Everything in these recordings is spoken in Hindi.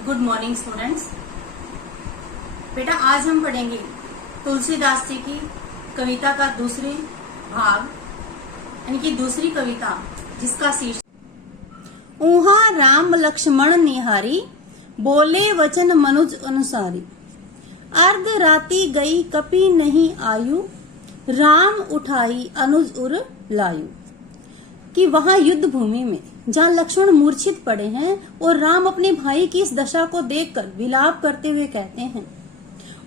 Good morning students. बेटा आज हम पढ़ेंगे तुलसीदास जी की कविता का दूसरे भाग यानी कि दूसरी कविता जिसका शीर्षक ऊहा राम लक्ष्मण निहारी बोले वचन मनुज अनुसारी। अर्ध राति गई कपि नहीं आयु राम उठाई अनुज उर लायु। कि वहां युद्ध भूमि में जहां लक्ष्मण मूर्छित पड़े हैं और राम अपने भाई की इस दशा को देखकर विलाप करते हुए कहते हैं,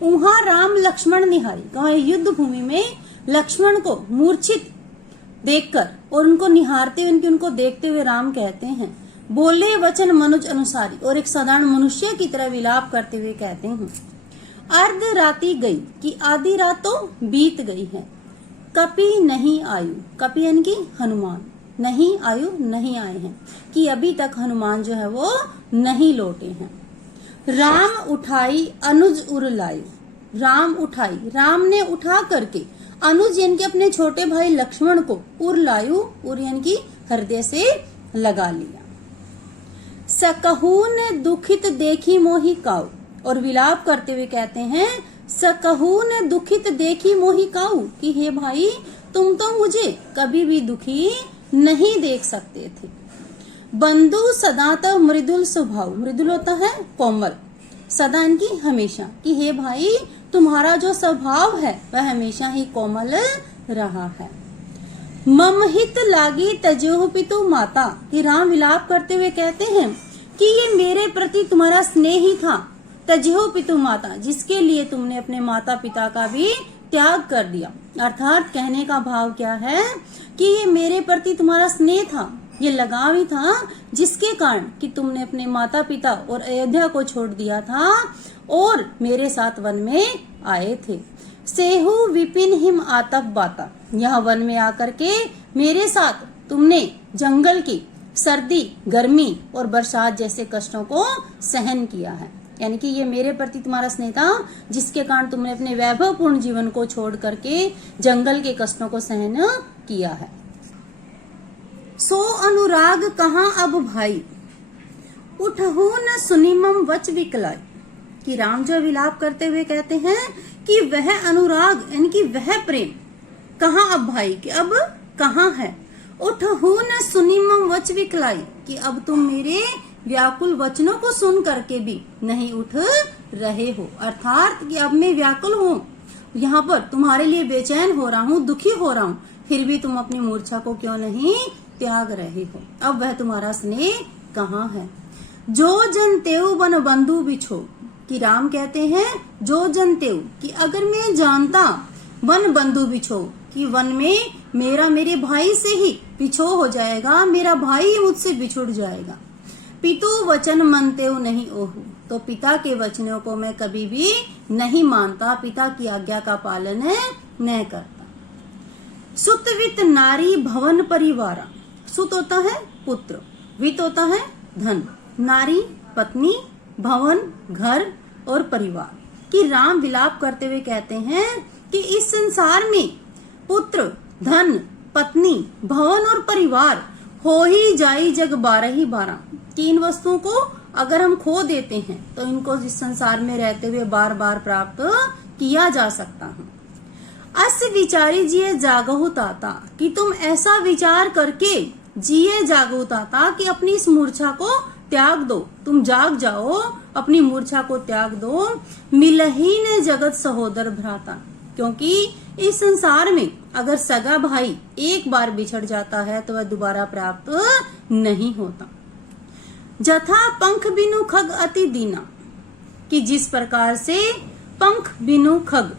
उहा राम लक्ष्मण निहारी। युद्ध भूमि में लक्ष्मण को मूर्छित देखकर और उनको निहारते हुए उनको देखते हुए राम कहते हैं, बोले वचन मनुज अनुसारी, और एक साधारण मनुष्य की तरह विलाप करते हुए कहते हैं, अर्ध राति गई कि आधी रात तो बीत गई है, कपि नहीं आयु, कपि यानी कि हनुमान, नहीं आयु नहीं आए हैं, कि अभी तक हनुमान जो है वो नहीं लौटे हैं। राम उठाई अनुज उर लायु, राम उठाई, राम ने उठा करके अनुज यानी कि अपने छोटे भाई लक्ष्मण को उर लायु, उर यानी कि हृदय से लगा लिया। सकहू ने दुखित देखी मोहि काऊ, और विलाप करते हुए कहते हैं, सकहू ने दुखित देखी मोहि काऊ, कि हे भाई तुम तो मुझे कभी भी दुखी नहीं देख सकते थे। बंधु सदा तब मृदुल स्वभाव, मृदुल होता है कोमल, सदा इनकी हमेशा, कि हे भाई तुम्हारा जो स्वभाव है वह हमेशा ही कोमल रहा है। ममहित लागी तजोह पितु माता, कि राम विलाप करते हुए कहते हैं कि ये मेरे प्रति तुम्हारा स्नेह ही था। तजोह पितु माता, जिसके लिए तुमने अपने माता पिता का भी त्याग कर दिया। अर्थात कहने का भाव क्या है कि ये मेरे प्रति तुम्हारा स्नेह था, ये लगाव ही था, जिसके कारण कि तुमने अपने माता पिता और अयोध्या को छोड़ दिया था और मेरे साथ वन में आए थे। सेहु विपिन हिम आतप बाता, यहाँ वन में आकर के मेरे साथ तुमने जंगल की सर्दी, गर्मी और बरसात जैसे कष्टों को सहन किया है। यानी कि ये मेरे प्रति तुम्हारा स्नेह था, जिसके कारण तुमने अपने वैभवपूर्ण जीवन को छोड़ करके जंगल के कष्टों को सहन किया है। सो अनुराग कहाँ अब भाई, उठहु न सुनिमम वच विकलाई, कि राम जो विलाप करते हुए कहते हैं कि वह अनुराग यानी कि वह प्रेम कहाँ अब भाई, कि अब कहाँ है। उठहु न सुनिमम वच विकलाई, कि अब तुम मेरे व्याकुल वचनों को सुन करके भी नहीं उठ रहे हो। अर्थात कि अब मैं व्याकुल हूँ, यहाँ पर तुम्हारे लिए बेचैन हो रहा हूँ, दुखी हो रहा हूँ, फिर भी तुम अपनी मूर्छा को क्यों नहीं त्याग रहे हो। अब वह तुम्हारा स्नेह कहाँ है। जो जन तेव बन बंधु बिछो, कि राम कहते हैं जो जन तेव, कि अगर मैं जानता वन बंधु बिछो, कि वन में मेरे भाई से ही बिछो हो जाएगा, मेरा भाई ही मुझसे बिछुड़ जाएगा। पितु वचन मनतेव नहीं ओहु, तो पिता के वचनों को मैं कभी भी नहीं मानता, पिता की आज्ञा का पालन न करता। सुत वित नारी भवन परिवारा, सुत होता है पुत्र, वित होता है धन, नारी पत्नी, भवन घर और परिवार। कि राम विलाप करते हुए कहते हैं कि इस संसार में पुत्र, धन, पत्नी, भवन और परिवार हो ही जाई जग 12 तीन वस्तुओं को अगर हम खो देते हैं तो इनको इस संसार में रहते हुए बार बार प्राप्त किया जा सकता है। अस विचारी जिये जागहु ताता, कि तुम ऐसा विचार करके जिये जागहु ताता, कि अपनी इस मूर्छा को त्याग दो, तुम जाग जाओ, अपनी मूर्छा को त्याग दो। मिलही ने जगत सहोदर भ्राता, क्योंकि इस संसार में अगर सगा भाई एक बार बिछड़ जाता है तो वह दोबारा प्राप्त नहीं होता। जथा पंख बिनु खग अति दीना, कि जिस प्रकार से पंख बिनु खग,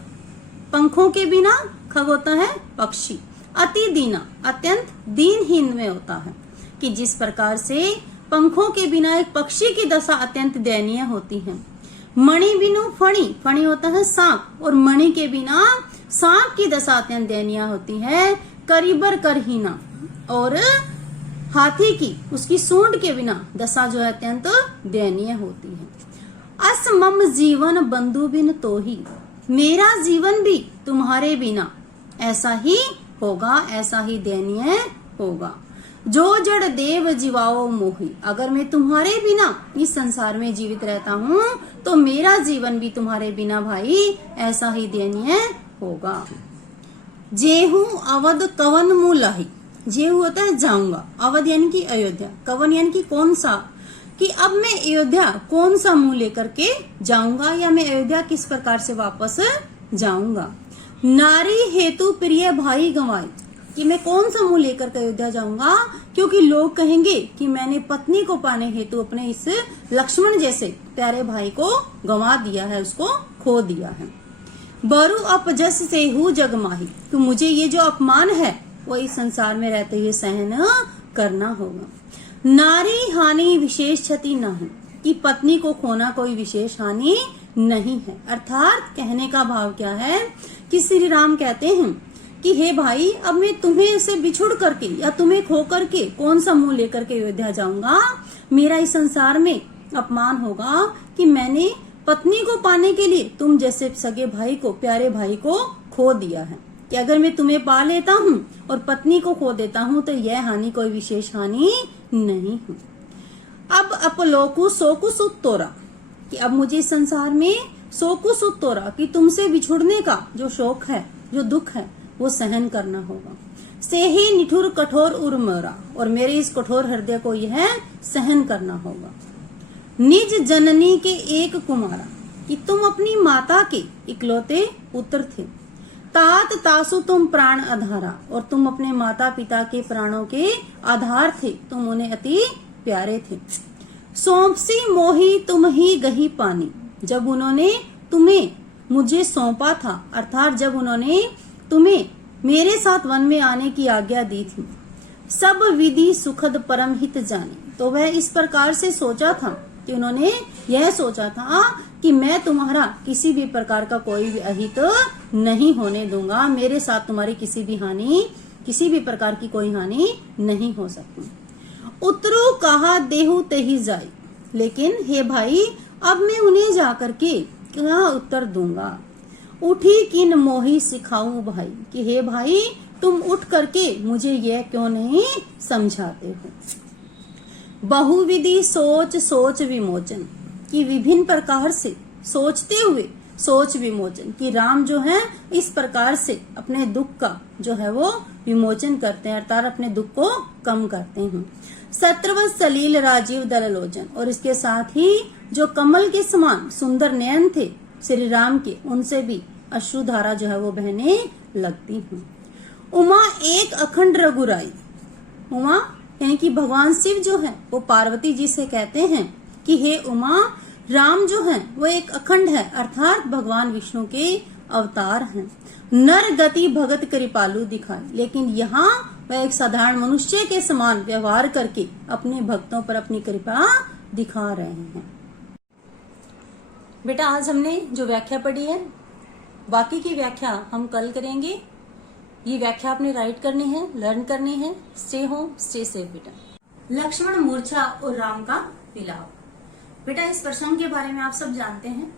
पंखों के बिना खग होता है पक्षी, अति दीना अत्यंत दीनहीन में होता है, कि जिस प्रकार से पंखों के बिना एक पक्षी की दशा अत्यंत दयनीय होती है। मणि बिनु फणी, फणी होता है सांप, और मणि के बिना सांप की दशा अत्यंत दयनीय होती है। करीबर करहीना, और हाथी की उसकी सूंड के बिना दशा जो है अत्यंत दयनीय होती है। अस मम जीवन बंधु बिन तो ही, मेरा जीवन भी तुम्हारे बिना ऐसा ही होगा, ऐसा ही दयनीय होगा। जो जड़ देव जीवाओ मोही, अगर मैं तुम्हारे बिना इस संसार में जीवित रहता हूँ तो मेरा जीवन भी तुम्हारे बिना भाई ऐसा ही दयनीय होगा। जेहू अवध कवन मूलाही, जेहू होता है जाऊंगा, अवध यानी कि अयोध्या, कवन यानी कि कौन सा, कि अब मैं अयोध्या कौन सा मुंह लेकर के जाऊंगा या मैं अयोध्या किस प्रकार से वापस जाऊंगा। नारी हेतु प्रिय भाई गंवाई, कि मैं कौन सा मुंह लेकर के अयोध्या जाऊंगा, क्योंकि लोग कहेंगे कि मैंने पत्नी को पाने हेतु अपने इस लक्ष्मण जैसे प्यारे भाई को गंवा दिया है, उसको खो दिया है। बरु अपजस से हूँ जगमाही, तो मुझे ये जो अपमान है वो इस संसार में रहते हुए सहन करना होगा। नारी हानि विशेष क्षति नहीं, कि पत्नी को खोना कोई विशेष हानि नहीं है। अर्थात कहने का भाव क्या है कि श्री राम कहते हैं कि हे भाई, अब मैं तुम्हें से बिछुड़ करके या तुम्हें खो करके कौन सा मुंह लेकर के अयोध्या जाऊंगा। मेरा इस संसार में अपमान होगा कि मैंने पत्नी को पाने के लिए तुम जैसे सगे भाई को, प्यारे भाई को खो दिया है, कि अगर मैं तुम्हें पा लेता हूँ और पत्नी को खो देता हूँ तो यह हानि कोई विशेष हानि नहीं है। अब अपलोकु सोकु सुत तोरा, कि अब मुझे इस संसार में सोकु सुत तोरा, कि तुमसे बिछुड़ने का जो शोक है, जो दुख है, वो सहन करना होगा। से ही निठुर कठोर उर्मरा, और मेरे इस कठोर हृदय को यह सहन करना होगा। निज जननी के एक कुमारा, कि तुम अपनी माता के इकलौते पुत्र थे। तात तासु तुम प्राण आधारा, और तुम अपने माता पिता के प्राणों के आधार थे, तुम उन्हें अति प्यारे थे। सौंपसी मोही तुम ही गही पानी, जब उन्होंने तुम्हें मुझे सौंपा था, अर्थात जब उन्होंने तुम्हें मेरे साथ वन में आने की आज्ञा दी थी। सब विधि सुखद परम हित जानी, तो वह इस प्रकार से सोचा था कि उन्होंने यह सोचा था कि मैं तुम्हारा किसी भी प्रकार का कोई भी अहित नहीं होने दूंगा, मेरे साथ तुम्हारी किसी भी हानि, किसी भी प्रकार की कोई हानि नहीं हो सकती। उतरू कहा देहु तेहि जाई, लेकिन हे भाई, अब मैं उन्हें जाकर के क्या उत्तर दूंगा। उठी किन मोही सिखाऊं भाई, कि हे भाई, तुम उठ करके मुझे यह क्यों नहीं समझाते हो। बहुविधि सोच सोच विमोचन, कि विभिन्न प्रकार से सोचते हुए सोच विमोचन, कि राम जो है इस प्रकार से अपने दुख का जो है वो विमोचन करते हैं, अर्थात अपने दुख को कम करते हैं। सत्रव सलील राजीव दललोचन, और इसके साथ ही जो कमल के समान सुंदर नयन थे श्री राम के, उनसे भी अश्रुधारा जो है वो बहने लगती हैं। उमा एक अखंड रघुराई, उमा यानी कि भगवान शिव जो है वो पार्वती जी से कहते हैं कि हे उमा, राम जो है वो एक अखंड है, अर्थात भगवान विष्णु के अवतार हैं। नर गति भगत कृपालु दिखाए, लेकिन यहाँ वह एक साधारण मनुष्य के समान व्यवहार करके अपने भक्तों पर अपनी कृपा दिखा रहे हैं। बेटा, आज हमने जो व्याख्या पढ़ी है, बाकी की व्याख्या हम कल करेंगे। ये व्याख्या आपने राइट करनी है, लर्न करनी है। स्टे होम, स्टे सेफ बेटा। लक्ष्मण मूर्छा और राम का विलाप। बेटा, इस प्रसंग के बारे में आप सब जानते हैं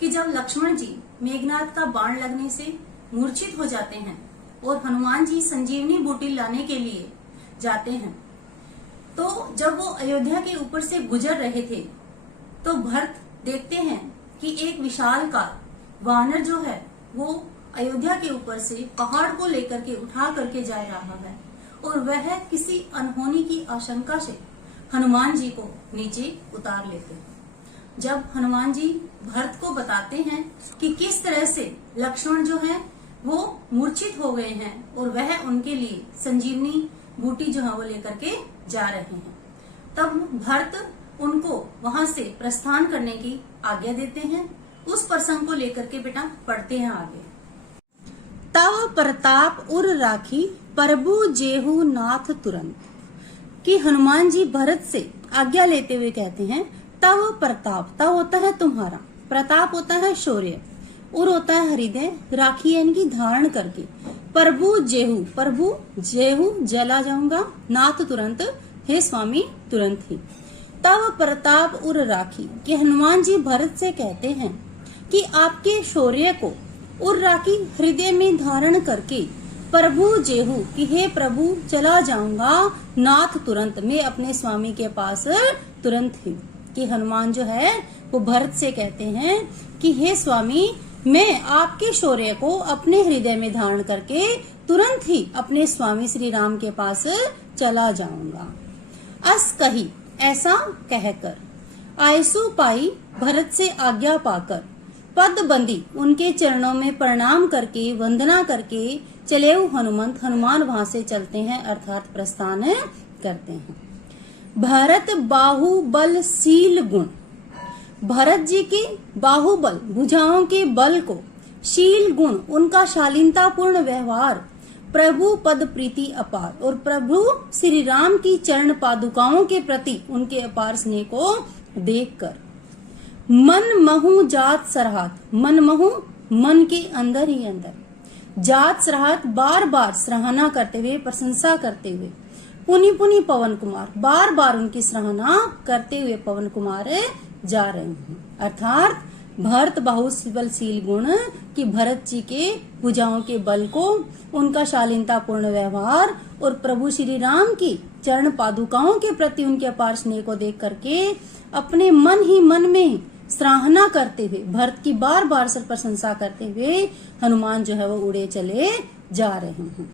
कि जब लक्ष्मण जी मेघनाथ का बाण लगने से मूर्छित हो जाते हैं और हनुमान जी संजीवनी बूटी लाने के लिए जाते हैं, तो जब वो अयोध्या के ऊपर से गुजर रहे थे तो भरत देखते हैं कि एक विशालकाय वानर जो है वो अयोध्या के ऊपर से पहाड़ को लेकर के उठा करके जा रहा है, और वह किसी अनहोनी की आशंका से हनुमान जी को नीचे उतार लेते हैं। जब हनुमान जी भरत को बताते हैं कि किस तरह से लक्ष्मण जो है वो मूर्छित हो गए हैं और वह उनके लिए संजीवनी बूटी जो है वो लेकर के जा रहे हैं, तब भरत उनको वहां से प्रस्थान करने की आज्ञा देते हैं। उस प्रसंग को लेकर के बेटा पढ़ते हैं आगे। तव प्रताप उर राखी प्रभु जेहू नाथ तुरंत, कि हनुमान जी भरत से आज्ञा लेते हुए कहते हैं तव प्रताप, तव होता है तुम्हारा, प्रताप होता है शौर्य, उर होता है हृदय, राखी यानी कि धारण करके, प्रभु जेहू, प्रभु जेहू जला जाऊंगा, नाथ तुरंत, हे स्वामी तुरंत ही। तव प्रताप उर राखी, कि हनुमान जी भरत से कहते हैं कि आपके शौर्य को उर राखी हृदय में धारण करके प्रभु जेहू कि हे प्रभु चला जाऊंगा नाथ तुरंत, मैं अपने स्वामी के पास तुरंत ही। कि हनुमान जो है वो भरत से कहते हैं कि हे स्वामी मैं आपके शौर्य को अपने हृदय में धारण करके तुरंत ही अपने स्वामी श्री राम के पास चला जाऊंगा। अस कही ऐसा कहकर, आयसु पाई भरत से आज्ञा पाकर, पद बंदी उनके चरणों में प्रणाम करके वंदना करके चले हनुमंत, हनुमान वहां से चलते हैं अर्थात प्रस्थान करते हैं। भरत बाहुबल शील गुण, भरत जी के बाहुबल भुजाओं के बल को, शील गुण उनका शालीनतापूर्ण व्यवहार, प्रभु पद प्रीति अपार और प्रभु श्री राम की चरण पादुकाओं के प्रति उनके अपार स्नेह को देखकर, मन महु जात सराहत, मन महु मन के अंदर ही अंदर, जात सराहत बार बार सराहना करते हुए प्रशंसा करते हुए, पुनि पुनि पवन कुमार बार बार उनकी सराहना करते हुए पवन कुमार जा रहे हैं। अर्थात भरत बाहुबल शील गुण कि भरत जी के भुजाओं के बल को, उनका शालीनतापूर्ण व्यवहार और प्रभु श्री राम की चरण पादुकाओं के प्रति उनके अपार स्नेह को देख करके अपने मन ही मन में सराहना करते हुए, भरत की बार बार प्रशंसा करते हुए हनुमान जो है वो उड़े चले जा रहे हैं।